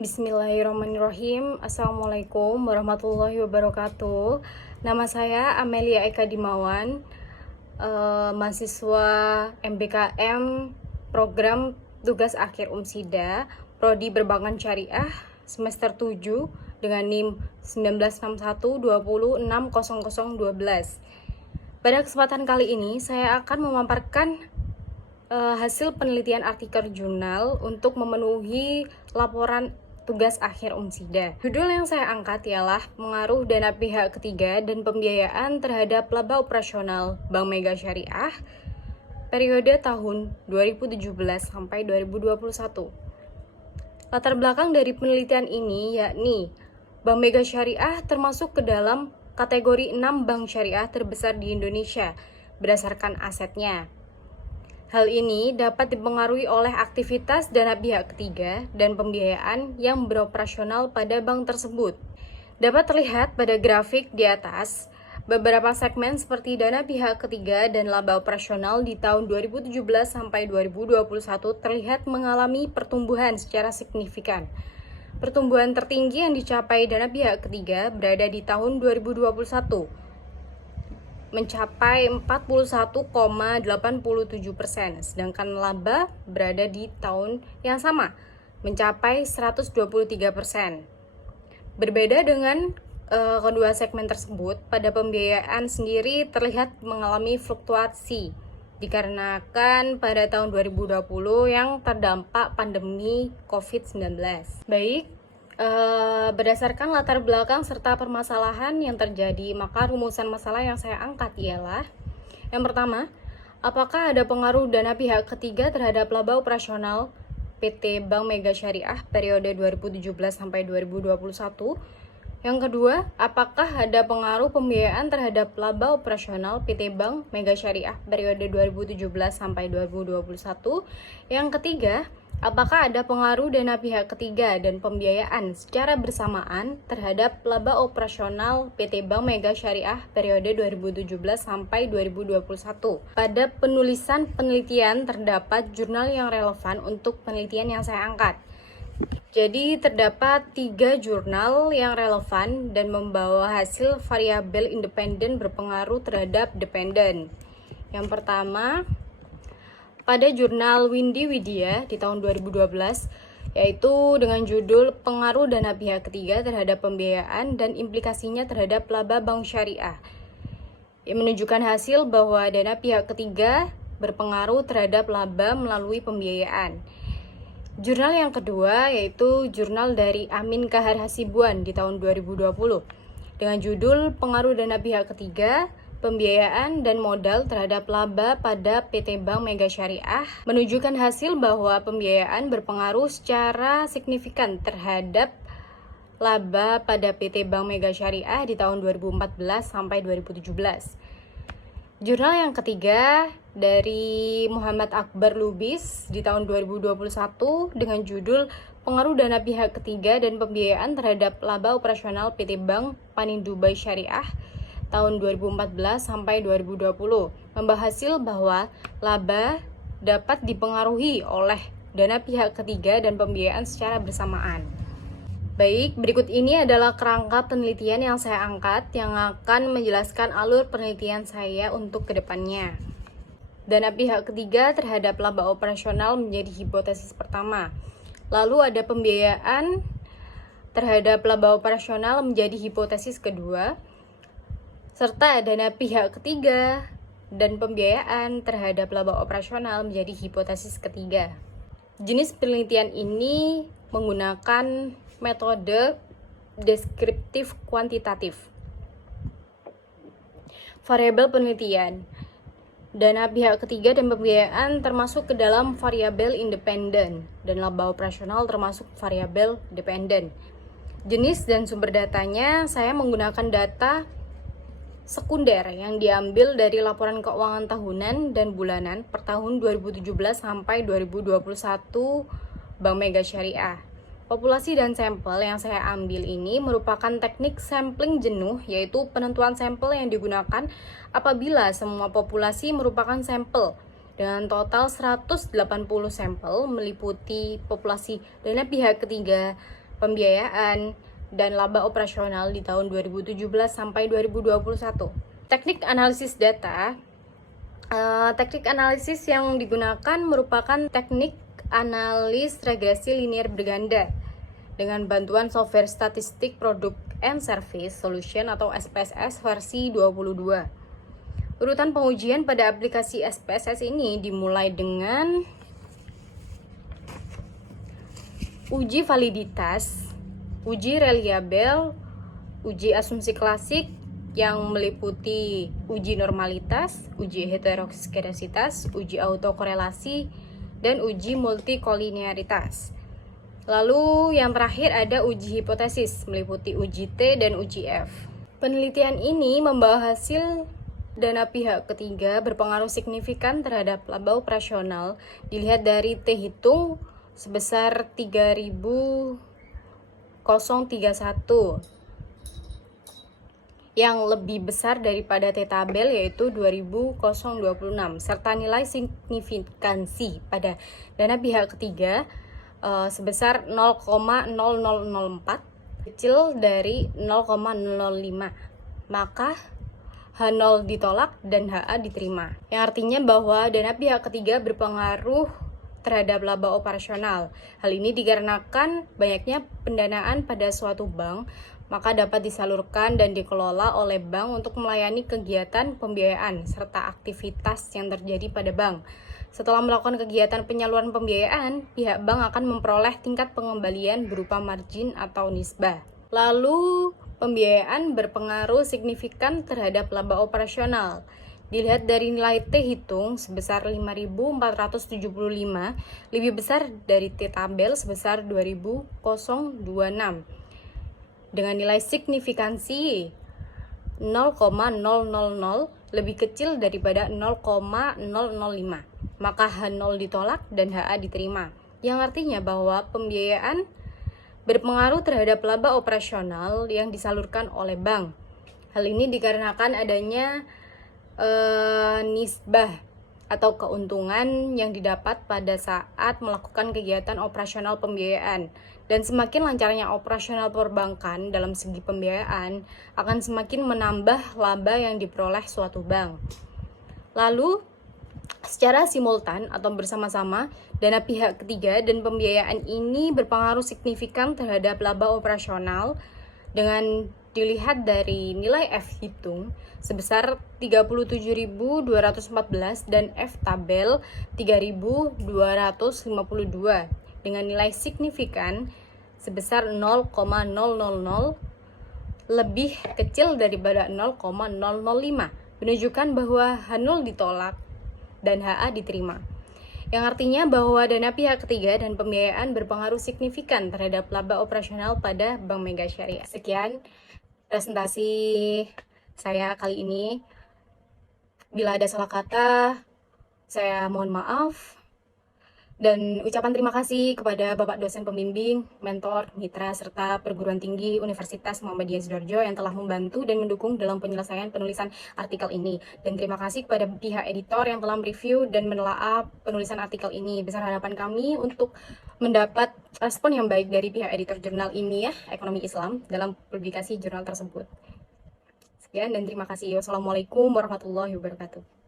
Bismillahirrahmanirrahim. Assalamualaikum warahmatullahi wabarakatuh. Nama saya Amelia Eka Dimawan, mahasiswa MBKM Program Tugas Akhir Umsida, Prodi Perbankan Syariah, semester 7 dengan NIM 196120600012. Pada kesempatan kali ini, saya akan memaparkan hasil penelitian artikel jurnal untuk memenuhi laporan tugas akhir Umsida. Judul yang saya angkat ialah Pengaruh Dana Pihak Ketiga dan Pembiayaan Terhadap Laba Operasional Bank Mega Syariah periode tahun 2017 sampai 2021. Latar belakang dari penelitian ini yakni Bank Mega Syariah termasuk ke dalam kategori 6 bank syariah terbesar di Indonesia berdasarkan asetnya. Hal ini dapat dipengaruhi oleh aktivitas dana pihak ketiga dan pembiayaan yang beroperasional pada bank tersebut. Dapat terlihat pada grafik di atas, beberapa segmen seperti dana pihak ketiga dan laba operasional di tahun 2017 sampai 2021 terlihat mengalami pertumbuhan secara signifikan. Pertumbuhan tertinggi yang dicapai dana pihak ketiga berada di tahun 2021, mencapai 41,87%, sedangkan laba berada di tahun yang sama, mencapai 123%. Berbeda dengan kedua segmen tersebut, pada pembiayaan sendiri terlihat mengalami fluktuasi, dikarenakan pada tahun 2020 yang terdampak pandemi COVID-19. Baik, berdasarkan latar belakang serta permasalahan yang terjadi, maka rumusan masalah yang saya angkat ialah: yang pertama, apakah ada pengaruh dana pihak ketiga terhadap laba operasional PT Bank Mega Syariah periode 2017 sampai 2021? Yang kedua, apakah ada pengaruh pembiayaan terhadap laba operasional PT Bank Mega Syariah periode 2017 sampai 2021? Yang ketiga, apakah ada pengaruh dana pihak ketiga dan pembiayaan secara bersamaan terhadap laba operasional PT Bank Mega Syariah periode 2017 sampai 2021? Pada penulisan penelitian terdapat jurnal yang relevan untuk penelitian yang saya angkat. Jadi terdapat 3 jurnal yang relevan dan membawa hasil variabel independen berpengaruh terhadap dependen. Yang pertama, pada jurnal Windy Widya di tahun 2012, yaitu dengan judul Pengaruh Dana Pihak Ketiga Terhadap Pembiayaan dan Implikasinya Terhadap Laba Bank Syariah, yang menunjukkan hasil bahwa dana pihak ketiga berpengaruh terhadap laba melalui pembiayaan. Jurnal yang kedua yaitu jurnal dari Amin Kahar Hasibuan di tahun 2020 dengan judul Pengaruh Dana Pihak Ketiga, Pembiayaan dan Modal Terhadap Laba pada PT Bank Mega Syariah, menunjukkan hasil bahwa pembiayaan berpengaruh secara signifikan terhadap laba pada PT Bank Mega Syariah di tahun 2014 sampai 2017. Jurnal yang ketiga dari Muhammad Akbar Lubis di tahun 2021 dengan judul Pengaruh Dana Pihak Ketiga dan Pembiayaan Terhadap Laba Operasional PT Bank Panin Dubai Syariah tahun 2014 sampai 2020, membahas hasil bahwa laba dapat dipengaruhi oleh dana pihak ketiga dan pembiayaan secara bersamaan. Baik, berikut ini adalah kerangka penelitian yang saya angkat yang akan menjelaskan alur penelitian saya untuk kedepannya. Dana pihak ketiga terhadap laba operasional menjadi hipotesis pertama. Lalu ada pembiayaan terhadap laba operasional menjadi hipotesis kedua, serta dana pihak ketiga dan pembiayaan terhadap laba operasional menjadi hipotesis ketiga. Jenis penelitian ini menggunakan metode deskriptif kuantitatif. Variabel penelitian. Dana pihak ketiga dan pembiayaan termasuk ke dalam variabel independen dan laba operasional termasuk variabel dependen. Jenis dan sumber datanya saya menggunakan data sekunder yang diambil dari laporan keuangan tahunan dan bulanan per tahun 2017 sampai 2021 Bank Mega Syariah. Populasi dan sampel yang saya ambil ini merupakan teknik sampling jenuh, yaitu penentuan sampel yang digunakan apabila semua populasi merupakan sampel dengan total 180 sampel meliputi populasi dana pihak ketiga, pembiayaan, dan laba operasional di tahun 2017 sampai 2021. Teknik analisis data. Teknik analisis yang digunakan merupakan teknik analis regresi linear berganda dengan bantuan software statistik produk and service solution atau SPSS versi 22. Urutan pengujian pada aplikasi SPSS ini dimulai dengan uji validitas, uji reliabel, uji asumsi klasik yang meliputi uji normalitas, uji heteroskedasitas, uji autokorelasi, dan uji multikolinearitas. Lalu yang terakhir ada uji hipotesis, meliputi uji T dan uji F. Penelitian ini membawa hasil dana pihak ketiga berpengaruh signifikan terhadap laba operasional dilihat dari T hitung sebesar 3.031 yang lebih besar daripada T tabel yaitu 2026 serta nilai signifikansi pada dana pihak ketiga sebesar 0,0004 kecil dari 0,05, maka H0 ditolak dan HA diterima, yang artinya bahwa dana pihak ketiga berpengaruh terhadap laba operasional. Hal ini dikarenakan banyaknya pendanaan pada suatu bank, maka dapat disalurkan dan dikelola oleh bank untuk melayani kegiatan pembiayaan serta aktivitas yang terjadi pada bank. Setelah melakukan kegiatan penyaluran pembiayaan, pihak bank akan memperoleh tingkat pengembalian berupa margin atau nisbah. Lalu, pembiayaan berpengaruh signifikan terhadap laba operasional. Dilihat dari nilai T hitung sebesar 5.475, lebih besar dari T tabel sebesar 2.026. Dengan nilai signifikansi 0,000 lebih kecil daripada 0,005, maka H0 ditolak dan HA diterima, yang artinya bahwa pembiayaan berpengaruh terhadap laba operasional yang disalurkan oleh bank. Hal ini dikarenakan adanya nisbah atau keuntungan yang didapat pada saat melakukan kegiatan operasional pembiayaan. Dan semakin lancarnya operasional perbankan dalam segi pembiayaan akan semakin menambah laba yang diperoleh suatu bank. Lalu, secara simultan atau bersama-sama, dana pihak ketiga dan pembiayaan ini berpengaruh signifikan terhadap laba operasional dengan dilihat dari nilai F hitung sebesar 37.214 dan F tabel 3.252 dengan nilai signifikan sebesar 0,000 lebih kecil daripada 0,005, menunjukkan bahwa H0 ditolak dan HA diterima, yang artinya bahwa dana pihak ketiga dan pembiayaan berpengaruh signifikan terhadap laba operasional pada Bank Mega Syariah. Sekian presentasi saya kali ini. Bila ada salah kata, saya mohon maaf. Dan ucapan terima kasih kepada Bapak dosen pembimbing, mentor, mitra, serta perguruan tinggi Universitas Muhammadiyah Sidoarjo yang telah membantu dan mendukung dalam penyelesaian penulisan artikel ini. Dan terima kasih kepada pihak editor yang telah mereview dan menelaah penulisan artikel ini. Besar harapan kami untuk mendapat respon yang baik dari pihak editor jurnal ini ya, Ekonomi Islam, dalam publikasi jurnal tersebut. Sekian dan terima kasih. Wassalamualaikum warahmatullahi wabarakatuh.